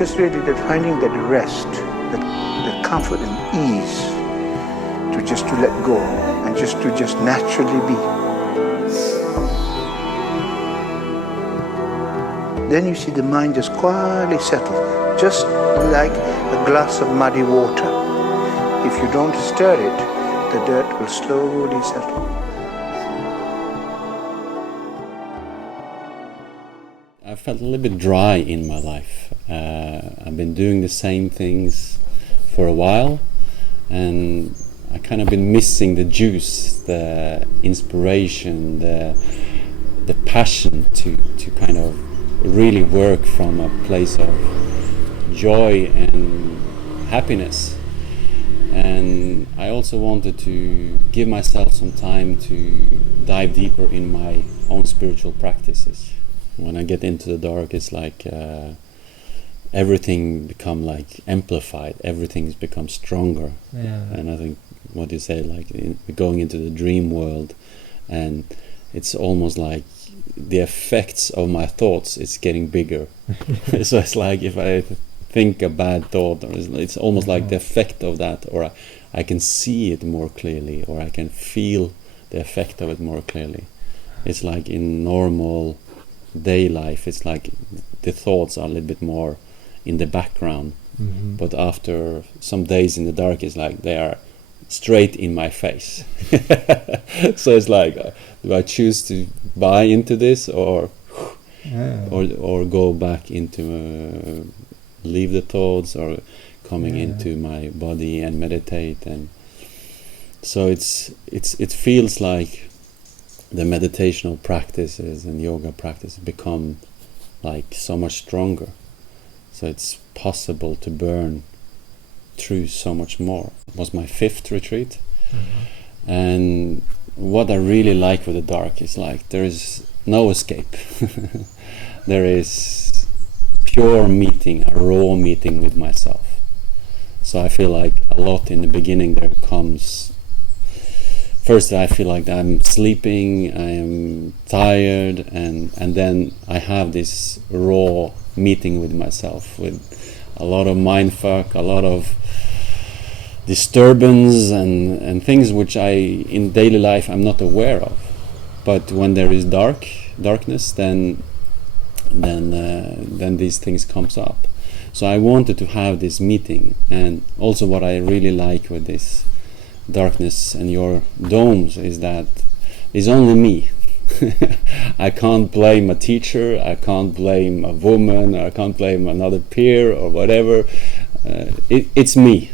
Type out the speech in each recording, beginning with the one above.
just really that finding that rest, that comfort and ease to let go and just naturally be. Then you see the mind just quietly settle, just like a glass of muddy water. If you don't stir it, the dirt will slowly settle. I felt a little bit dry in my life. I've been doing the same things for a while, and I kind of been missing the juice, the inspiration, the passion to kind of really work from a place of joy and happiness. And I also wanted to give myself some time to dive deeper in my own spiritual practices. When I get into the dark, it's like everything become like amplified, everything's become stronger. Yeah. And I think what you say, like going into the dream world, and it's almost like the effects of my thoughts is getting bigger. So it's like if I think a bad thought, or it's almost like the effect of that, or I can see it more clearly, or I can feel the effect of it more clearly. It's like in normal day life, it's like the thoughts are a little bit more in the background, but after some days in the dark, it's like they are straight in my face. So it's like, do I choose to buy into this, or go back into leave the thoughts, or coming into my body and meditate? And so it feels like the meditational practices and yoga practice become like so much stronger. So it's possible to burn through so much more. It was my 5th retreat. And what I really like with the dark is like there is no escape. There is pure meeting, a raw meeting with myself. So I feel like a lot in the beginning there comes. First I feel like I'm sleeping, I am tired, and then I have this raw meeting with myself, with a lot of mindfuck, a lot of disturbance and things which I in daily life I'm not aware of. But when there is darkness, then these things comes up. So I wanted to have this meeting. And also what I really like with this darkness and your domes is that it's only me. I can't blame a teacher, I can't blame a woman, I can't blame another peer or whatever. It's me,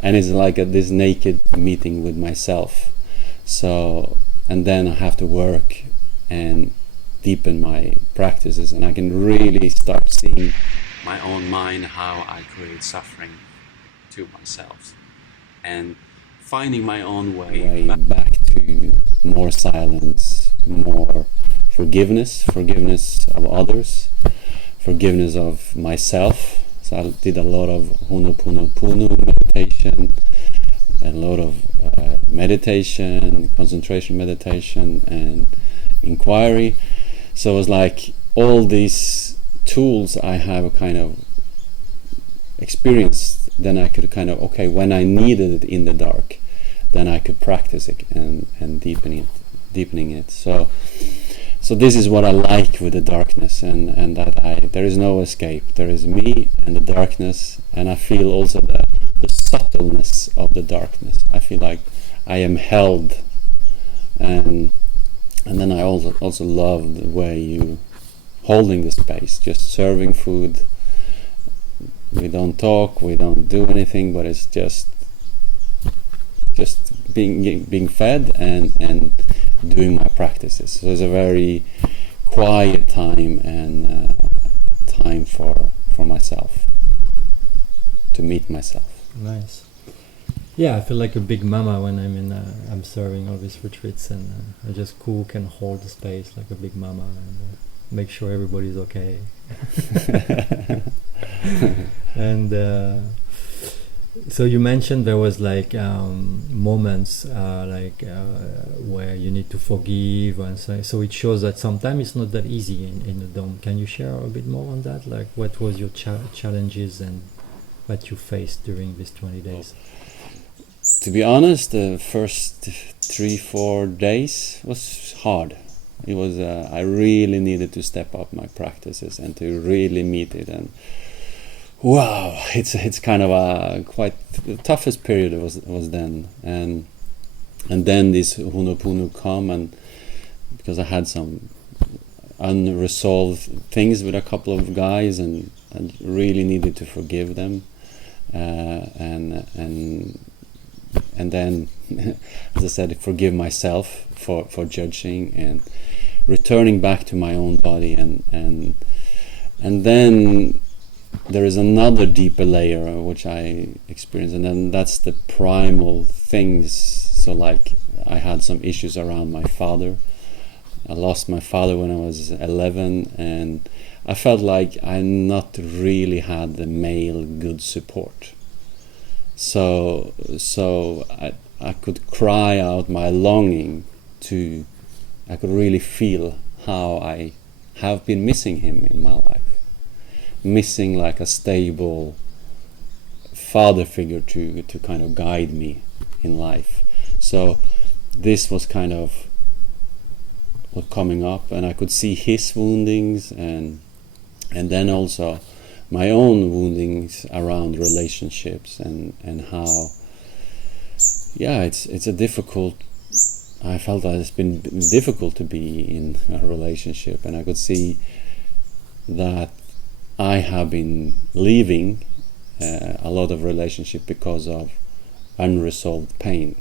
and it's like this naked meeting with myself. So, and then I have to work and deepen my practices, and I can really start seeing my own mind, how I create suffering to myself, and finding my own way back to more silence, more forgiveness of others, forgiveness of myself. So I did a lot of Ho'oponopono meditation, a lot of meditation, concentration meditation, and inquiry. So it was like all these tools I have kind of experienced, then I could kind of, okay, when I needed it in the dark, then I could practice it and deepening it. So this is what I like with the darkness, and that there is no escape. There is me and the darkness, and I feel also the subtleness of the darkness. I feel like I am held, and then I also love the way you holding the space, just serving food. We don't talk, we don't do anything, but it's just being fed and doing my practices. So it's a very quiet time, and time for myself, to meet myself. Nice. Yeah, I feel like a big mama when I'm serving all these retreats, and I just cook and hold the space like a big mama, and make sure everybody's okay. And So you mentioned there was like moments where you need to forgive, and so it shows that sometimes it's not that easy in the dome. Can you share a bit more on that? Like, what was your challenges and what you faced during these 20 days? To be honest, the first 3-4 days was hard. It was I really needed to step up my practices and to really meet it. And wow, it's kind of a quite the toughest period was then. And then this Ho'oponopono come, and because I had some unresolved things with a couple of guys, and I really needed to forgive them, and then, as I said, forgive myself for judging and returning back to my own body, and then there is another deeper layer which I experienced, and then that's the primal things. So like I had some issues around my father. I lost my father when I was 11, and I felt like I not really had the male good support. So I could cry out my longing to, I could really feel how I have been missing him in my life. Missing like a stable father figure to kind of guide me in life. So this was kind of what coming up, and I could see his woundings, and then also my own woundings around relationships, and how it's a difficult, I felt that it's been difficult to be in a relationship, and I could see that I have been leaving a lot of relationship because of unresolved pain.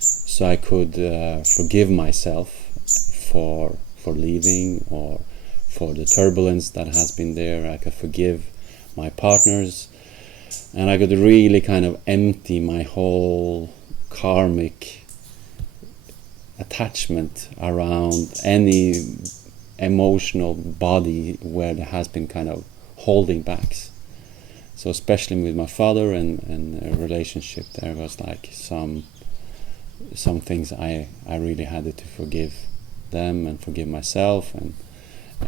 So I could forgive myself for leaving, or for the turbulence that has been there. I could forgive my partners, and I could really kind of empty my whole karmic attachment around any emotional body where there has been kind of holding backs. So especially with my father and a relationship, there was like some things I really had to forgive them and forgive myself,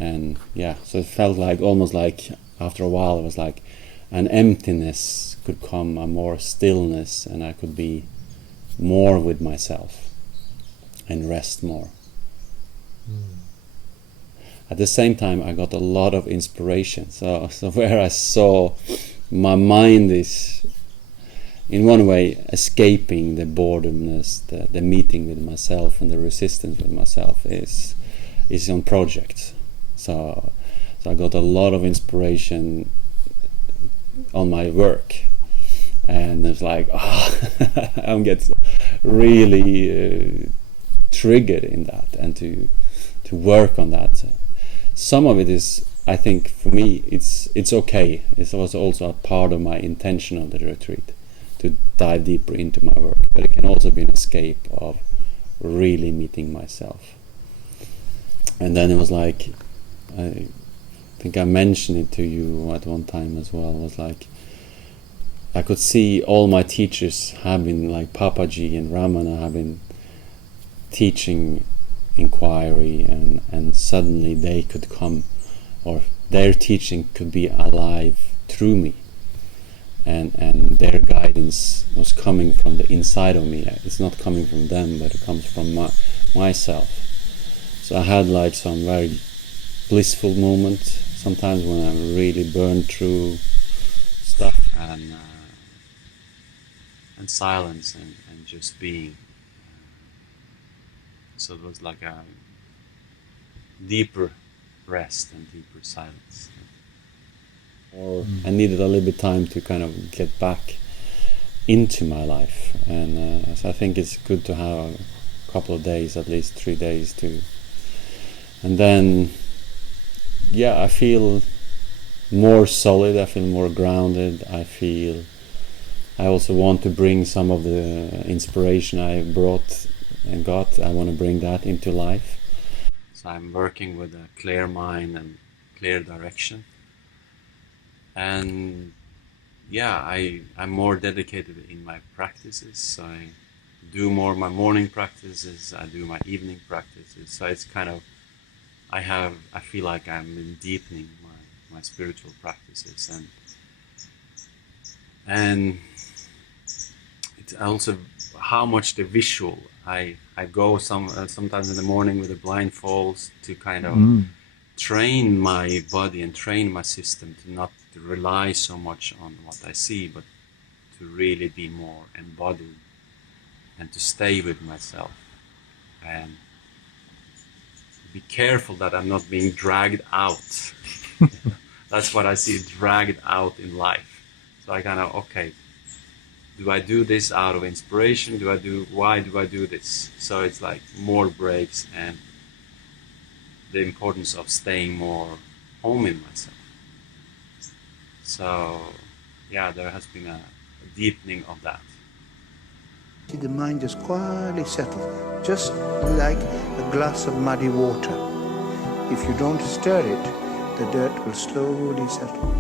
and yeah, so it felt like almost like after a while it was like an emptiness could come, a more stillness, and I could be more with myself and rest more. At the same time, I got a lot of inspiration. So where I saw my mind is, in one way, escaping the boredomness, the meeting with myself, and the resistance with myself is on projects. So I got a lot of inspiration on my work, and it's like, I get really triggered in that, and to work on that. Some of it is, I think, for me, it's okay. It was also a part of my intention of the retreat, to dive deeper into my work, but it can also be an escape of really meeting myself. And then it was like, I think I mentioned it to you at one time as well, was like, I could see all my teachers have been, like Papaji and Ramana have been teaching inquiry, and suddenly they could come, or their teaching could be alive through me, and their guidance was coming from the inside of me. It's not coming from them, but it comes from myself. So I had like some very blissful moments sometimes when I'm really burned through stuff, and silence, and just being. So it was like a deeper rest and deeper silence. Or I needed a little bit time to kind of get back into my life, and so I think it's good to have a couple of days, at least 3 days, and then I feel more solid, I feel more grounded, I also want to bring some of the inspiration I brought and got, I want to bring that into life. So I'm working with a clear mind and clear direction. And yeah, I'm more dedicated in my practices. I do more my morning practices, I do my evening practices. So it's kind of, I feel like I'm deepening my spiritual practices, and it's also how much the visual. I go sometimes in the morning with the blindfolds to kind of train my body and train my system to not to rely so much on what I see, but to really be more embodied and to stay with myself and be careful that I'm not being dragged out. That's what I see, dragged out in life. So I kind of, okay, do I do this out of inspiration? Why do I do this? So it's like more breaks and the importance of staying more home in myself. So yeah, there has been a deepening of that. The mind is quietly settled, just like a glass of muddy water. If you don't stir it, the dirt will slowly settle.